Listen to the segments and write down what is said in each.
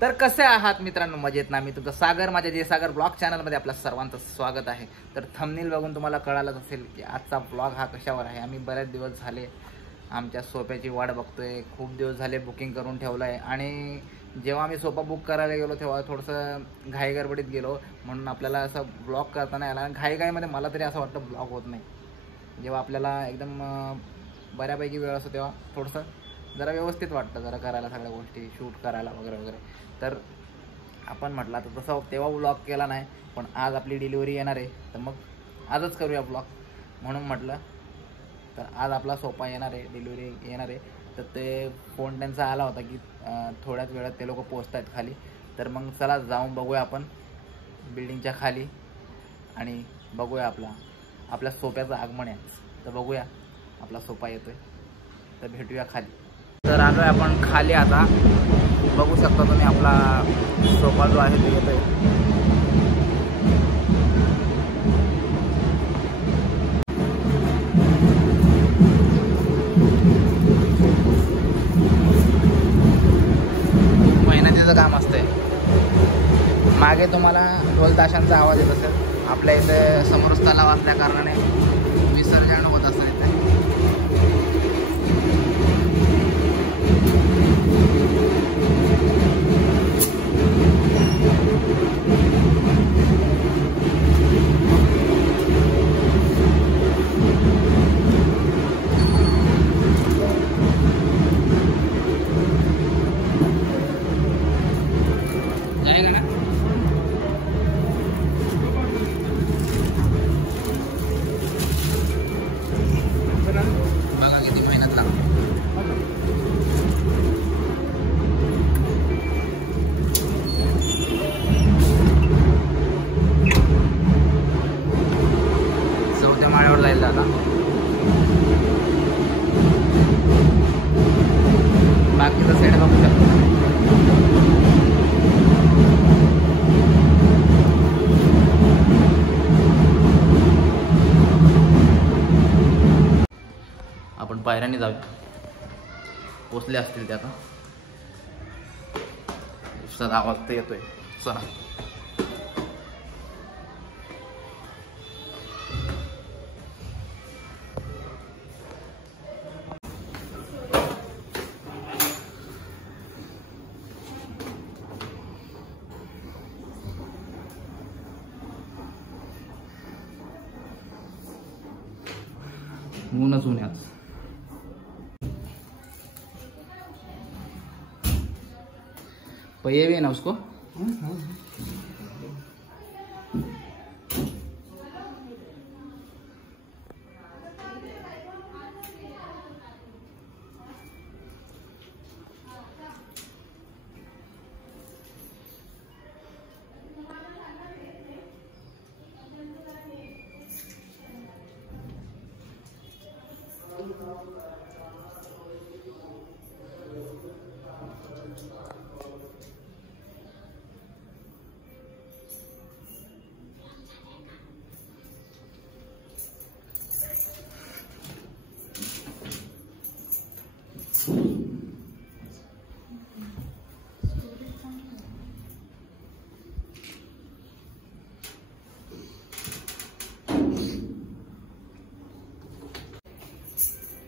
तर कसे आहात मित्रांनो? मजेत ना? मी तुमचा सागर, माझ्या जे सागर ब्लॉग चॅनलमध्ये आपल्या सर्वांचं स्वागत आहे. तर थंबनेल बघून तुम्हाला कळालंच असेल की आजचा ब्लॉग हा कशावर आहे. आम्ही बरेच दिवस झाले आमच्या सोफ्याची वाट बघतोय. खूप दिवस झाले बुकिंग करून ठेवलं आहे आणि जेव्हा आम्ही सोफा बुक करायला गेलो तेव्हा थोडंसं घाई गडबडीत गेलो, म्हणून आपल्याला असं ब्लॉग करता नाही आला. घाईमध्ये मला तरी असं वाटतं ब्लॉग होत नाही. जेव्हा आपल्याला एकदम बऱ्यापैकी वेळ असतो तेव्हा थोडंसं जरा व्यवस्थित वाटतं जरा करायला, सगळ्या गोष्टी शूट करायला वगैरे वगैरे. तर आपण म्हटलं तर तसं तेव्हा ब्लॉग केला नाही, पण आज आपली डिलिव्हरी येणार आहे तर मग आजच करूया ब्लॉग म्हणून म्हटलं. तर आज आपला सोफा येणार आहे, डिलिव्हरी येणार आहे. तर ते फोन त्यांचा आला होता की थोड्याच वेळात ते लोक पोहोचत आहेत खाली. तर मग चला जाऊन बघूया आपण बिल्डिंगच्या खाली आणि बघूया आपल्या सोफ्याचं आगमन आहे. तर बघूया आपला सोफा येतोय, तर भेटूया खाली. तर आलोय आपण खाली आता. बघू शकता तुम्ही आपला सोफा जो आहे तो येतोय. मेहनतीचं काम असतंय. मागे तुम्हाला ढोल ताशांचा आवाज येत असेल. आपल्या इथे समोरच तलाव असल्या कारणाने विसर्जन होत असतं इथे. बघा किती मेहनत लागते. चौथ्या माळ्यावर जायला आता. बाकीचा सेट बघू शकतो. आपण पायऱ्याने जाऊ. पोचले असतील ते आता. सर आवाज तर येतोय. चला. ऊनच ऊन आज. पहिए भी है ना उसको.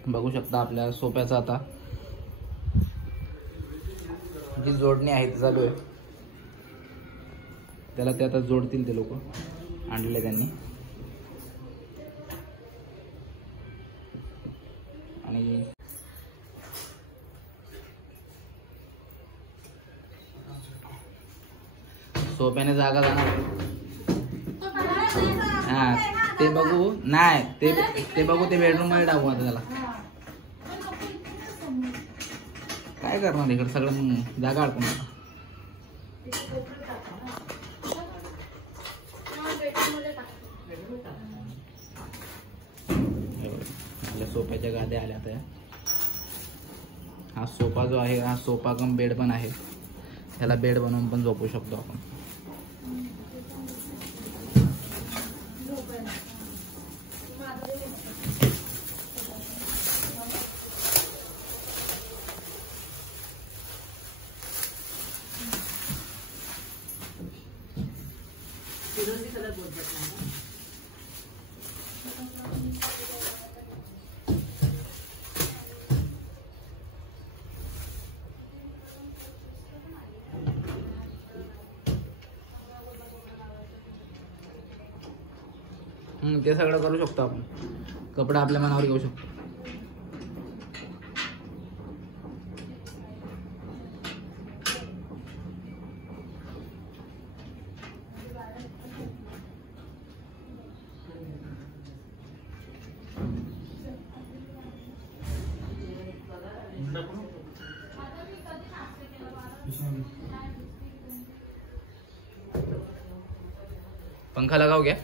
बघू शकता आपल्या सोफ्याचा आता जी जोडणी आहे ती चालू आहे. त्याला ते आता जोडतील ते लोक, आणले त्यांनी. आणि सोफ्याने जागा जाणार. हा ते बघू. नाही ते बघू. ते बेडरूम मध्ये टाकू आता त्याला. काय करणार इकडे सगळं जागा अडकून. आपल्या सोफ्याच्या गाद्या आल्या त्या. हा सोफा जो आहे हा सोफा कम बेड पण आहे. ह्याला बेड बनवून पण झोपू शकतो आपण. ते सगळं करू शकतो आपण. कपडा आपल्या मनावर घेऊ शकतो. पंखा लगाओ क्या?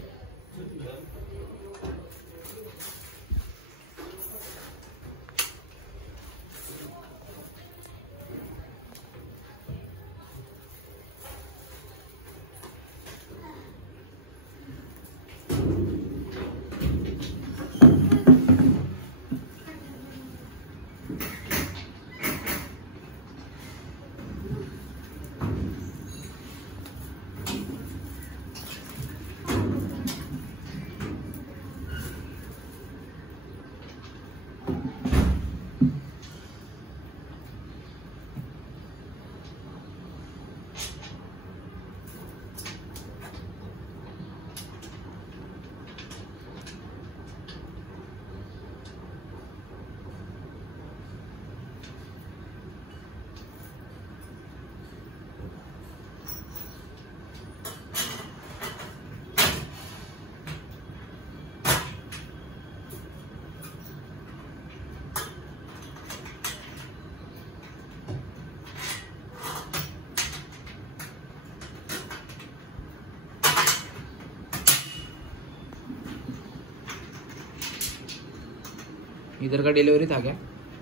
इधर का डिलीवरी था क्या?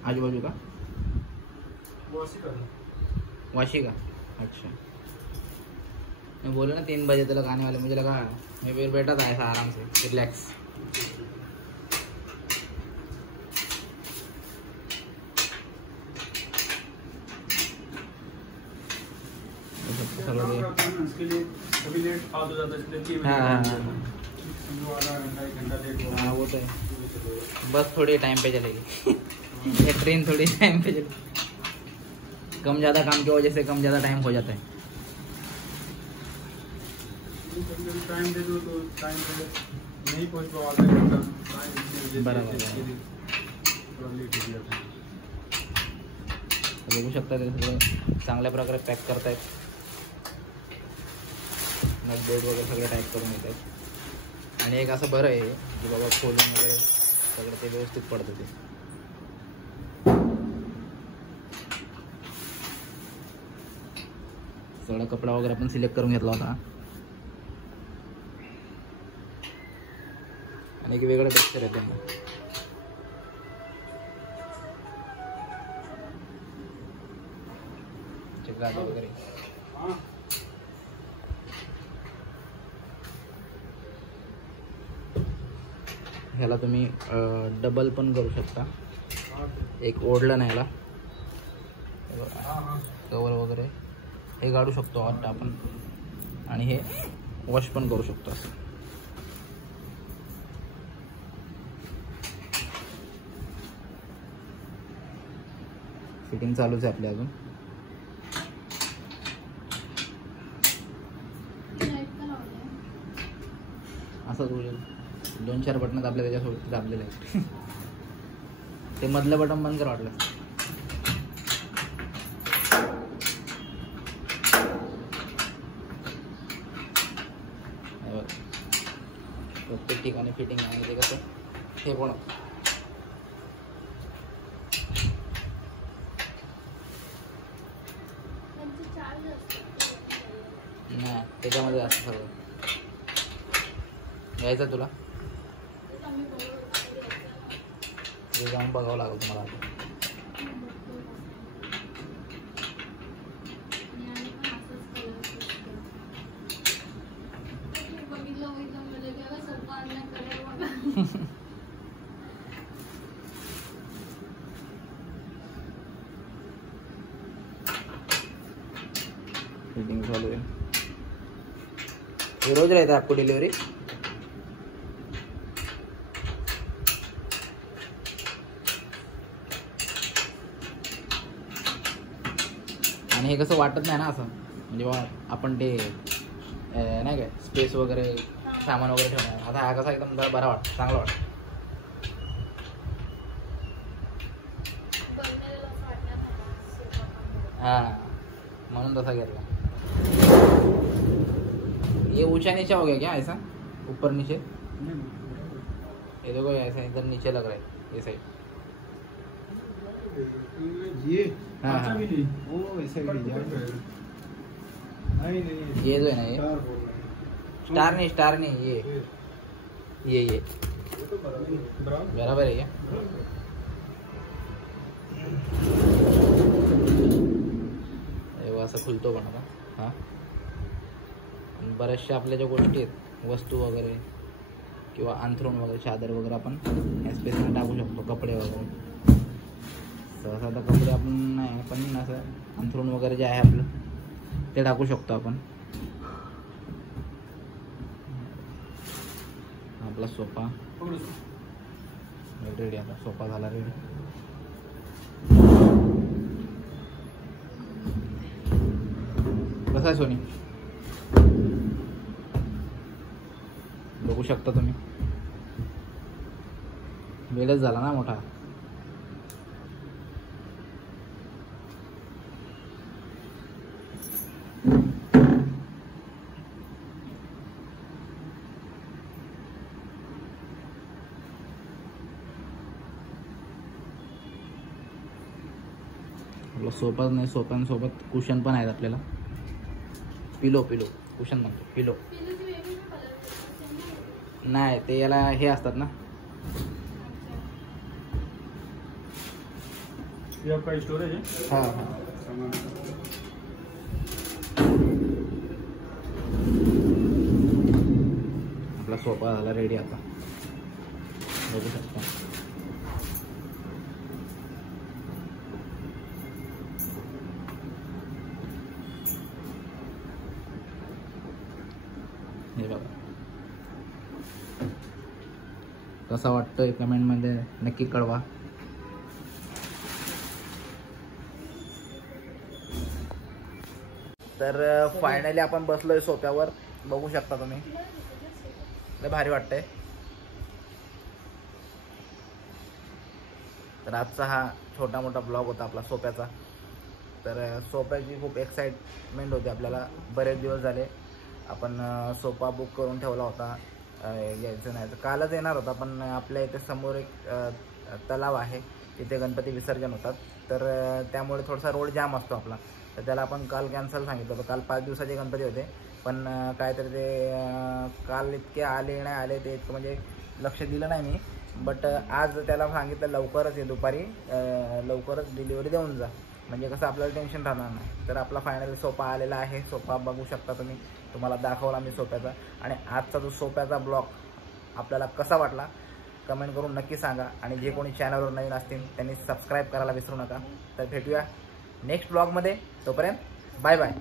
आजू बाजू का? वाशी का? अच्छा. मैं बोला ना 3 बजे तक आने वाले, मुझे लगा मैं फिर बैठा था ऐसा आराम से रिलैक्स. हाँ वो तो है. बस थोड़ी टाइम पे चलेगी. ये ट्रेन थोड़ी टाइम पे चलेगी. कम ज़्यादा काम की वजह से कम ज़्यादा टाइम हो जाता है. टाइम दे दो तो टाइम पे नहीं पहुंच पाओ. बराबर. बघू शकता ते सगळं चांगल्या प्रकारे पॅक करतायत. नट बोल्ट वगैरे सगळं टाईप करून येत आहेत. आणि एक असं बरं आहे की बाबा खोलून वगैरे सगळं ते व्यवस्थित पडतं. ते सगळा कपडा वगैरे आपण सिलेक्ट करून घेतला होता. आणि एक वेगळं टेक्स्चर आहे त्यांना. गादी वगैरे ह्याला तुम्ही डबल पण करू शकता. एक ओढलं नाही ह्याला कवर वगैरे हे काढू शकतो आपण. आणि हे वॉश पण करू शकतो. असं फिटिंग चालूच आहे आपल्या अजून. असंच होईल. 2-4 बटन दाबले त्याच्यासोबत दाबलेले आहेत. ते मधलं बटन बंद कर वाटलं. प्रत्येक ठिकाणी फिटिंग आहे. ते कसं हे पण नाही त्याच्यामध्ये असं सगळं घ्यायचं तुला. ते जाऊन बघावं लागेल तुम्हाला. फिटिंग चालू आहे. ये रोज रहता है आपको डिलीवरी? आणि हे कसं वाटत नाही ना असं, म्हणजे बा आपण ते नाही काय स्पेस वगैरे सामान वगैरे ठेवणार. आता हा कसा एकदम बरा वाटतं, चांगला वाटतं. हाँ म्हणून तसा घेतला. ये ऊंचा नीचा हो गया क्या ऐसा, ऊपर नीचे? ये देखो ऐसा इधर नीचे लग रहा है ये साइड. ये हाँ हाँ वो ऐसा ही नहीं ये जो है ना ये स्टार नहीं ये बराबर है क्या? असं खुलतो पण आता. हां बऱ्याचशा आपल्या ज्या गोष्टी आहेत, वस्तू वगैरे किंवा अंथरूण वगैरे, चादर वगैरे आपण या स्पेसमध्ये टाकू शकतो. कपडे वगैरे सहसा तर कपडे आपण नाही, पण असं अंथरूण वगैरे जे आहे आपलं ते टाकू शकतो आपण. आपला सोफा रेडी, आता सोफा झाला रेडी. कसा आहे सोनी, बघू शकता तुम्ही. बेडच झाला ना मोठा. आपला सोफा नाही, सोफ्यांसोबत कुशन पण आहेत आपल्याला. पिलो कुशन म्हणतो, पिलो नाही ते याला हे असतात ना. ये आपका स्टोरेज है? हाँ हाँ आपला सोफा झाला रेडी. आता बघू शकता. हे बघा कसा वाटतोय कमेंटमध्ये नक्की कळवा. तर फायनली आपण बसलोय सोफ्यावर, बघू शकता तुम्ही. लय भारी वाटतंय. तर आजचा हा छोटा मोठा ब्लॉग होता आपला सोफ्याचा. तर सोफ्याची खूप एक्साइटमेंट होती आपल्याला. बरेच दिवस झाले आपण सोफा बुक करून ठेवला होता, यायचं नाही तर कालच येणार होता. पण आपल्या इथे समोर एक तलाव आहे, तिथे गणपती विसर्जन होतात. तर त्यामुळे थोडासा रोड जाम असतो आपला. तर त्याला आपण काल कॅन्सल सांगितलं होतं. काल 5 दिवसाचे गणपती होते, पण काहीतरी ते काल इतके आले नाही आले ते इतकं म्हणजे लक्ष दिलं नाही मी. बट आज त्याला सांगितलं लवकरच ये, दुपारी लवकरच डिलिव्हरी देऊन जा, म्हणजे कसं आपल्याला टेन्शन राहणार नाही. तर आपला फायनली सोफा आलेला आहे. सोफा बघू शकता तुम्ही, तुम्हाला दाखवला मी सोफ्याचा. आणि आजचा जो सोफ्याचा ब्लॉग आपल्याला कसा वाटला कमेंट करून नक्की सांगा. आणि जे कोणी चॅनलवर नवीन असतील त्यांनी सबस्क्राईब करायला विसरू नका. तर भेटूया नेक्स्ट ब्लॉगमध्ये. तोपर्यंत बाय बाय.